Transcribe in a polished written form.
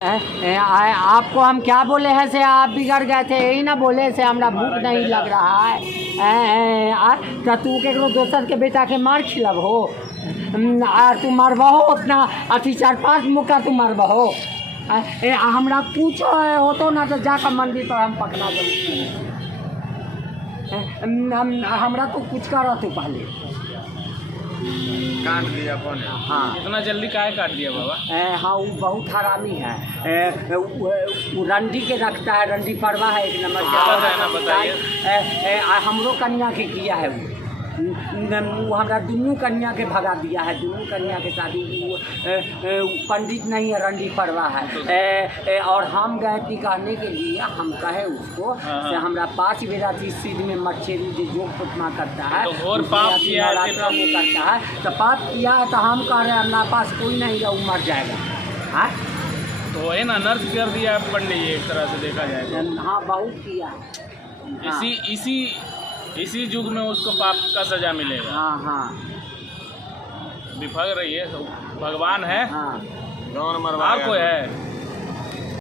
आपको हम क्या बोले हैं से आप बिगड़ गए थे, यही ना बोले से हमरा भूख नहीं लग रहा है। तो तू केकरो दोसर के बेटा के मार खिलब हो आ तू मारबहो उतना अथी 4-5 मुक्का तू मारबहो। हमरा कुछ होतो ना तो जाकर मंदिर पर हम पकड़ा दो। हमरा तो कुछ करा तू पहले काट दिया कौन है? हाँ इतना जल्दी काहे काट दिया बाबा? हाँ वो बहुत हरामी है। वो रंडी के रखता है, रंडी परवा है एक नंबर ना बताइए। हमरो कन्या के किया है वो हमारा दुनू कन्या के भगा दिया है, दुनू कन्या के शादी पंडित नहीं है, रंडी परवा है। और हम गए थी कहने के लिए, हम कहे उसको कि हमारा 5 बेरा थी सिद्ध में मच्छेरी जो पुतमा करता है तो और पाप किया है करता है, तो पाप किया है। तो हम कह रहे हैं हमारे पास कोई नहीं है, वो मर जाएगा। हाँ तो है ना, नर्क कर दिया पंडित जी, एक तरह से देखा जाए। हाँ बहुत किया। इसी युग में उसको पाप का सजा मिलेगा। हाँ विफल रही है, भगवान है। हाँ कौन मरवा कोई है?